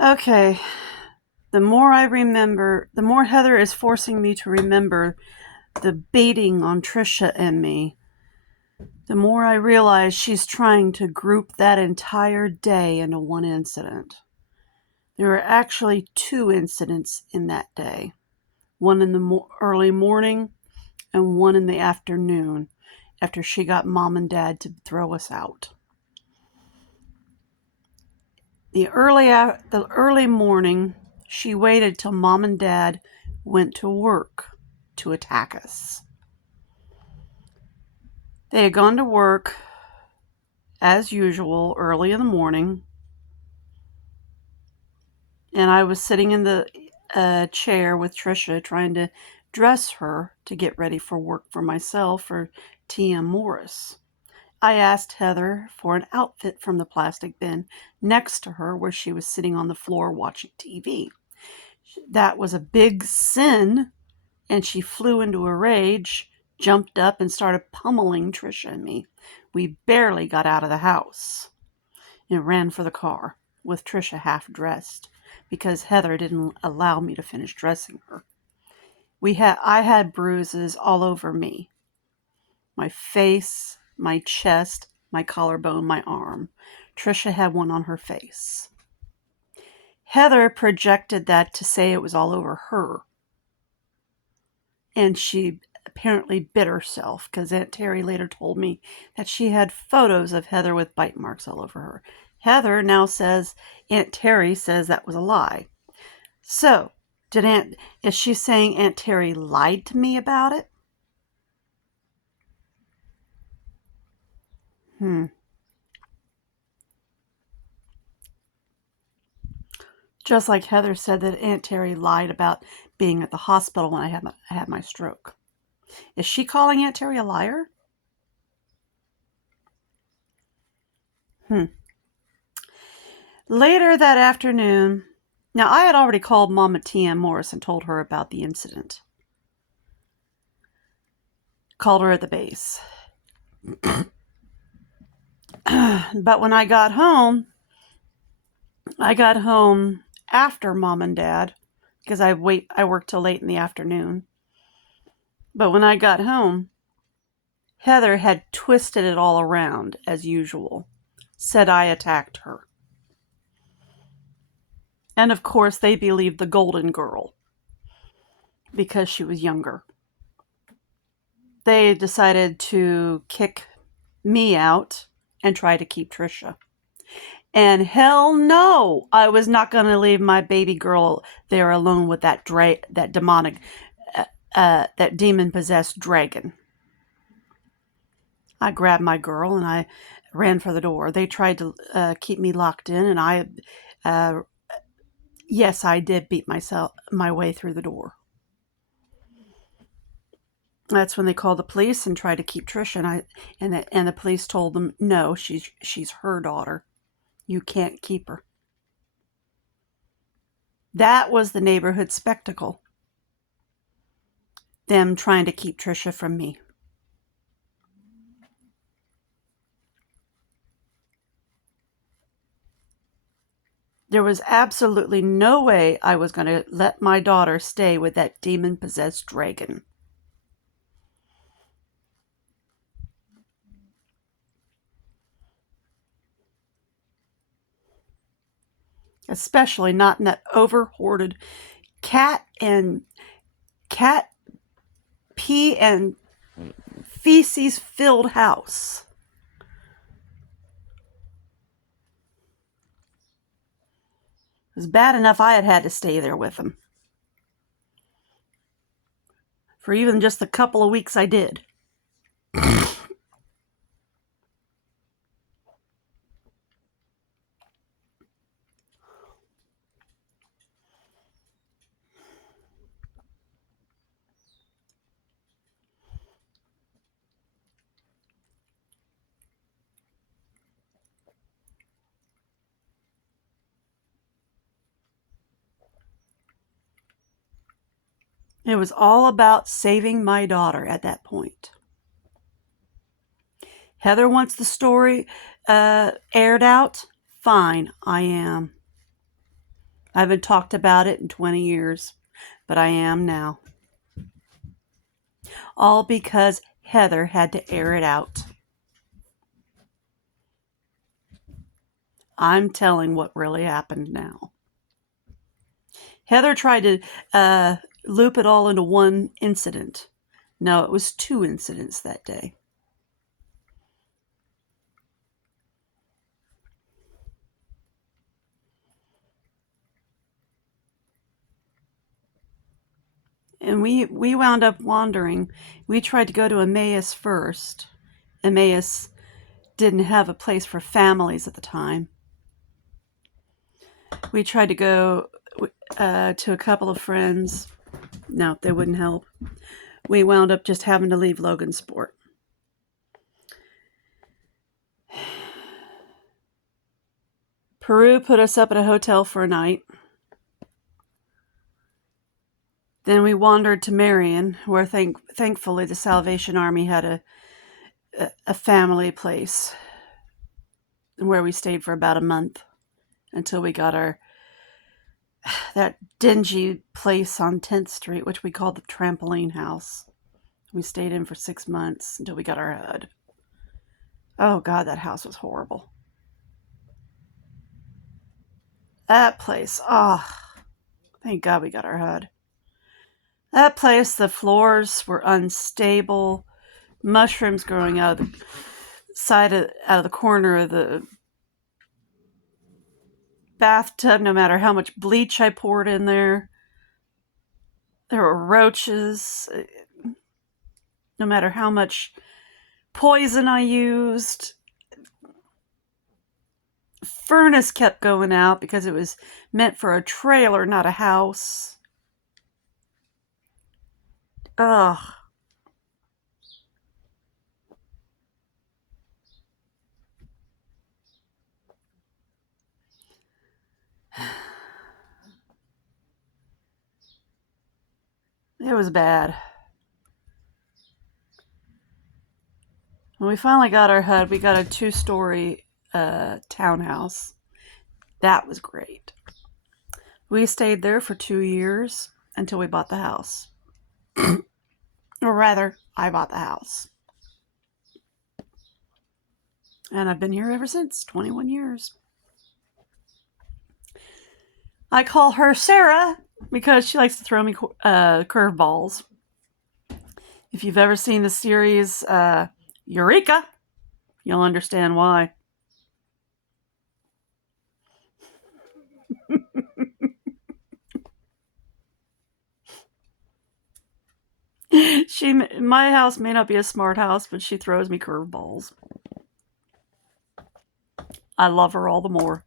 Okay. The more I remember, the more Heather is forcing me to remember the baiting on Trisha and me, the more I realize she's trying to group that entire day into one incident. There were actually two incidents in that day, one in the early morning and one in the afternoon after she got Mom and Dad to throw us out. The early morning, she waited till Mom and Dad went to work to attack us. They had gone to work, as usual, early in the morning, and I was sitting in the chair with Trisha trying to dress her to get ready for work for myself for T.M. Morris. I asked Heather for an outfit from the plastic bin next to her where she was sitting on the floor watching TV. That was a big sin, and she flew into a rage, jumped up, and started pummeling Trisha and me. We barely got out of the house and ran for the car with Trisha half dressed because Heather didn't allow me to finish dressing her. I had bruises all over me. My face, my chest, my collarbone, my arm. Trisha had one on her face. Heather projected that to say it was all over her. And she apparently bit herself because Aunt Terry later told me that she had photos of Heather with bite marks all over her. Heather now says Aunt Terry says that was a lie. So, is she saying Aunt Terry lied to me about it? Just like Heather said that Aunt Terry lied about being at the hospital when I had my stroke. Is she calling Aunt Terry a liar? Later that afternoon, now I had already called Mama T.M. Morris and told her about the incident. Called her at the base. But when I got home after Mom and Dad because I worked till late in the afternoon. But when I got home, Heather had twisted it all around as usual. Said I attacked her. And of course, they believed the Golden Girl because she was younger. They decided to kick me out and try to keep Trisha. And hell no, I was not going to leave my baby girl there alone with that demonic, that demon-possessed dragon. I grabbed my girl and I ran for the door. They tried to keep me locked in, and yes, I did beat my way through the door. That's when they called the police and tried to keep Trisha, and the police told them, no, she's her daughter. You can't keep her. That was the neighborhood spectacle. Them trying to keep Trisha from me. There was absolutely no way I was going to let my daughter stay with that demon-possessed dragon. Especially not in that over-hoarded cat pee and feces-filled house. It was bad enough I had to stay there with him. For even just the couple of weeks I did. It was all about saving my daughter at that point. Heather wants the story aired out. Fine, I am. I haven't talked about it in 20 years, but I am now. All because Heather had to air it out. I'm telling what really happened now. Heather tried to loop it all into one incident. No, it was 2 incidents that day. And we wound up wandering. We tried to go to Emmaus first. Emmaus didn't have a place for families at the time. We tried to go to a couple of friends. No, they wouldn't help. We wound up just having to leave Logansport. Peru put us up at a hotel for a night. Then we wandered to Marion, where thankfully the Salvation Army had a family place where we stayed for about a month until we got that dingy place on 10th Street, which we called the Trampoline House. We stayed in for 6 months until we got our HUD. Oh God, that house was horrible. That place, thank God we got our HUD. That place, the floors were unstable, mushrooms growing out of the corner of the bathtub, no matter how much bleach I poured in there. There were roaches, no matter how much poison I used. Furnace kept going out because it was meant for a trailer, not a house. Ugh. It was bad. When we finally got our HUD, we got a 2-story townhouse. That was great. We stayed there for 2 years until we bought the house. Or rather, I bought the house. And I've been here ever since, 21 years. I call her Sarah because she likes to throw me curveballs. If you've ever seen the series Eureka, you'll understand why. My house may not be a smart house, but she throws me curveballs. I love her all the more.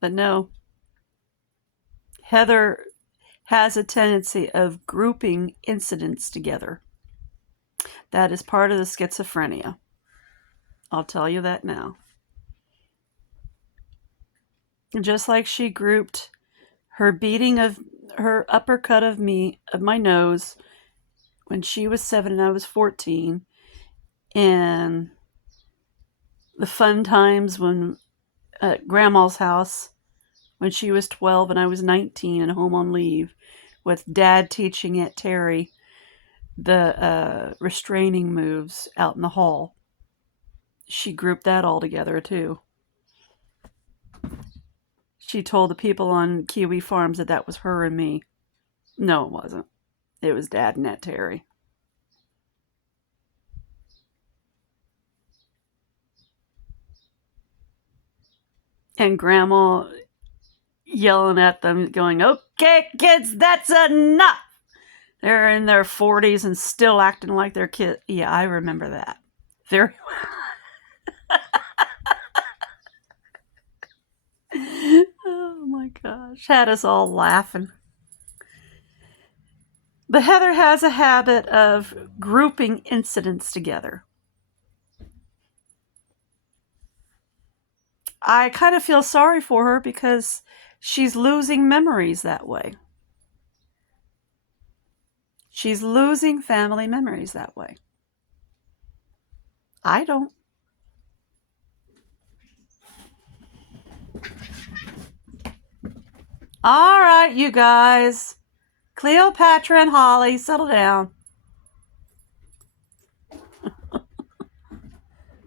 But no, Heather has a tendency of grouping incidents together. That is part of the schizophrenia. I'll tell you that now. Just like she grouped her beating of her uppercut of my nose when she was 7 and I was 14, and the fun times when at Grandma's house when she was 12 and I was 19 and home on leave, with Dad teaching Aunt Terry the restraining moves out in the hall. She grouped that all together too. She told the people on Kiwi Farms that was her and me. No, it wasn't. It was Dad and Aunt Terry. And Grandma yelling at them, going, "Okay, kids, that's enough." They're in their 40s and still acting like they're kids. Yeah, I remember that very well. Oh my gosh, had us all laughing. But Heather has a habit of grouping incidents together. I kind of feel sorry for her because she's losing memories that way. She's losing family memories that way. I don't. All right, you guys. Cleopatra and Holly, settle down.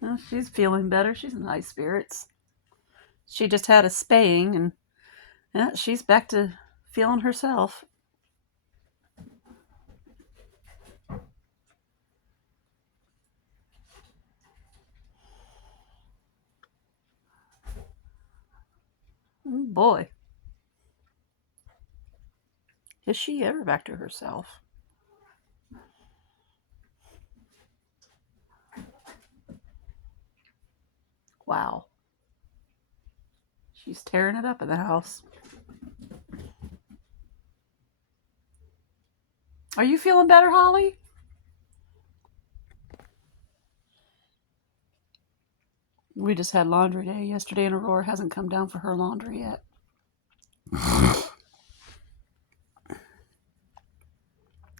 Well, she's feeling better. She's in high spirits. She just had a spaying, and yeah, she's back to feeling herself. Oh boy. Is she ever back to herself? Wow. She's tearing it up in the house. Are you feeling better, Holly? We just had laundry day yesterday, and Aurora hasn't come down for her laundry yet.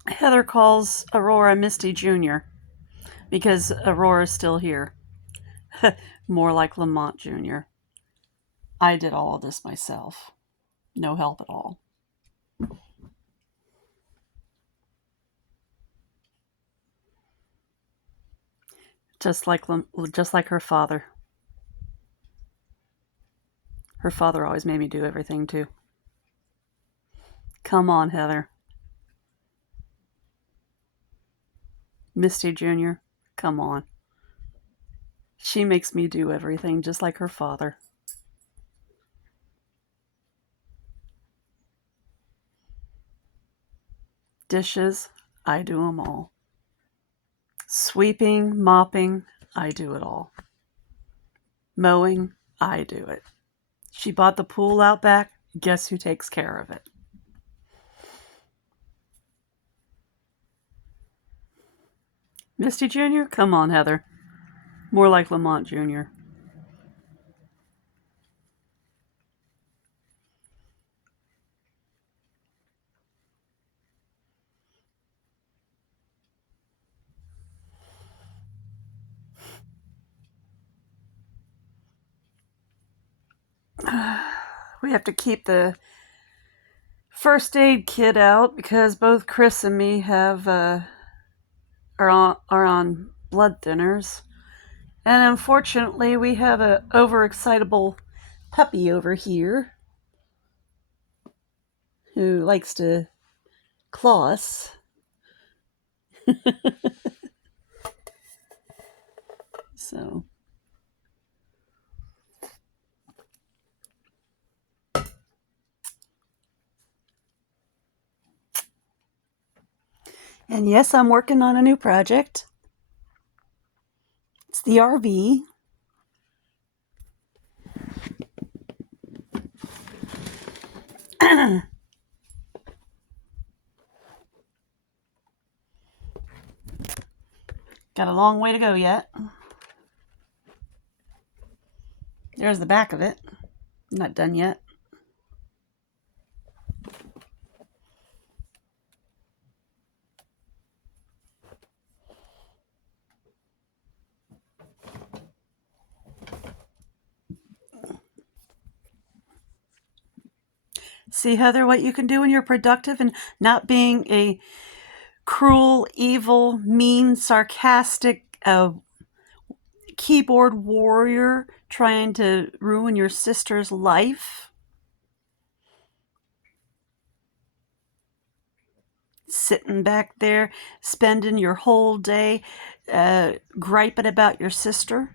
Heather calls Aurora Misty Jr. because Aurora's still here. More like Lamont Jr. I did all of this myself. No help at all. Just like her father. Her father always made me do everything too. Come on, Heather. Misty Jr., come on. She makes me do everything just like her father. Dishes, I do them all. Sweeping, mopping, I do it all. Mowing, I do it. She bought the pool out back. Guess who takes care of it? Misty Jr.? Come on, Heather. More like Lamont Jr. We have to keep the first aid kit out because both Chris and me have are on blood thinners, and unfortunately, we have a overexcitable puppy over here who likes to claw us. So. And yes, I'm working on a new project. It's the RV. Got a long way to go yet. There's the back of it. I'm not done yet. See, Heather, what you can do when you're productive and not being a cruel, evil, mean, sarcastic keyboard warrior trying to ruin your sister's life? Sitting back there, spending your whole day griping about your sister?